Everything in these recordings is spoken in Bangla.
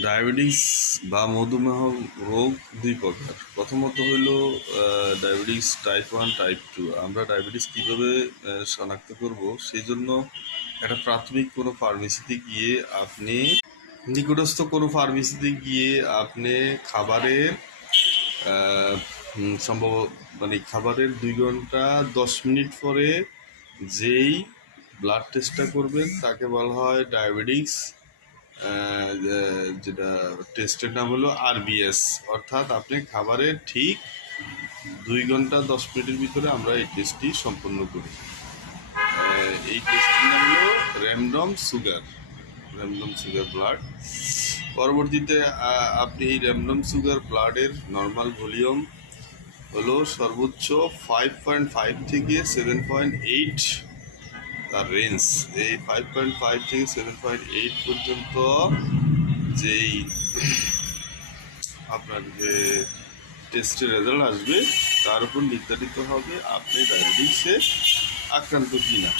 ডায়াবেটিস বা মধুমেহ রোগ দুই প্রকার। প্রথমত হইল ডায়াবেটিস টাইপ 1 টাইপ 2। আমরা ডায়াবেটিস কীভাবে শনাক্ত করব, সেই জন্য একটা প্রাথমিক কোনো ফার্মেসিতে গিয়ে আপনি নিকটস্থ কোনো ফার্মেসিতে গিয়ে আপনি খাবারের সম্ভব মানে খাবারের 2 ঘন্টা 10 মিনিট পরে যেই ব্লাড টেস্টটা করবেন তাকে বলা হয় ডায়াবেটিক্স, যেটা টেস্টের নাম হলো আরবিএস। অর্থাৎ আপনি খাবারের ঠিক 2 ঘন্টা 10 মিনিটের ভিতরে আমরা এই টেস্টটি সম্পন্ন করি। এই টেস্টটির নাম হলো র্যান্ডম সুগার ব্লাড। পরবর্তীতে আপনি এই র্যান্ডম সুগার ব্লাডের নর্মাল ভলিউম হলো সর্বোচ্চ 5.5 থেকে 7.8 তার রেঞ্জ। এই 5.5 থেকে 7.8 পর্যন্ত যেই আপনার যে টেস্টের রেজাল্ট আসবে তার উপর নির্ধারিত হবে আপনি ডায়াবেটিসে আক্রান্ত কি না।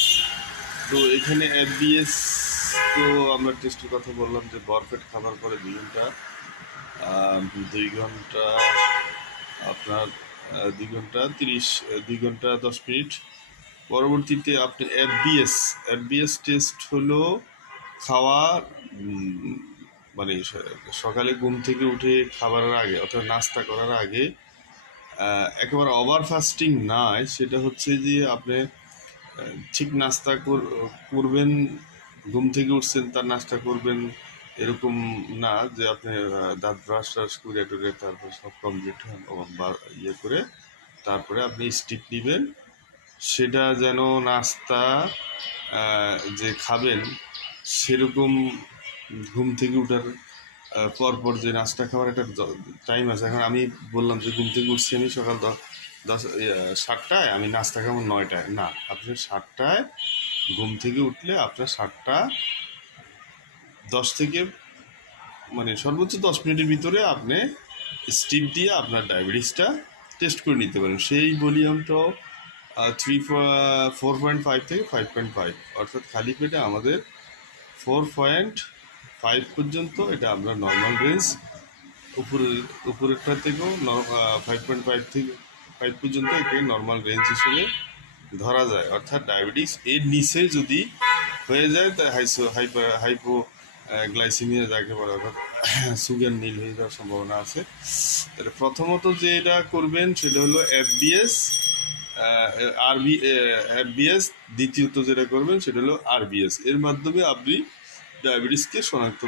তো এখানে এফবিএস, তো আমরা টেস্টের কথা বললাম যে বরফেট খাবার পরে 2 ঘন্টা 2 ঘন্টা আপনার 2 ঘন্টা 10 মিনিট পরবর্তীতে আপনি এফবিএস টেস্ট হলো খাওয়া মানে সকালে ঘুম থেকে উঠে খাবারের আগে অর্থাৎ নাস্তা করার আগে একেবারে ওভার ফাস্টিং নয়, সেটা হচ্ছে যে আপনি ঠিক নাস্তা করবেন, ঘুম থেকে উঠছেন তার নাস্তা করবেন এরকম না যে আপনি দাঁত ব্রাশ টাশ করে টুরে তারপর সব কমপ্লিট বা ইয়ে করে তারপরে আপনি স্টিপ নেবেন। সেটা যেন নাস্তা যে খাবেন সেরকম ঘুম থেকে উঠার পরপর যে নাস্তা খাওয়ার একটা টাইম আছে। এখন আমি বললাম যে ঘুম থেকে উঠছি আমি সকাল 7টায়, আমি নাস্তা খাবো 9টায়, না, আপনি 7টায় ঘুম থেকে উঠলে আপনার 7টা 10 থেকে মানে সর্বোচ্চ 10 মিনিটের ভিতরে আপনি স্টিপ দিয়ে আপনার ডায়াবেটিসটা টেস্ট করে নিতে পারেন। সেই ভলিউমটাও 4.5 থেকে 5.5, অর্থাৎ খালি পেটে আমাদের 4.5 পর্যন্ত এটা আমরা নর্মাল রেঞ্জ। উপরেরটা থেকেও 5.5 থেকে 5 পর্যন্ত একে নর্মাল রেঞ্জ হিসেবে ধরা যায়। অর্থাৎ ডায়াবেটিস এর নিচে যদি হয়ে যায় তাই হাইপো গ্লাইসেমিয়া যাকে বলে, অর্থাৎ সুগার নীল হয়ে যাওয়ার সম্ভাবনা আছে। তাহলে প্রথমত যে এটা করবেন সেটা হলো এফবিএস, এফবিএস। দ্বিতীয়ত যেটা করবেন সেটা হলো আরবিএস। এর মাধ্যমে আপনি ডায়াবেটিসকে শনাক্ত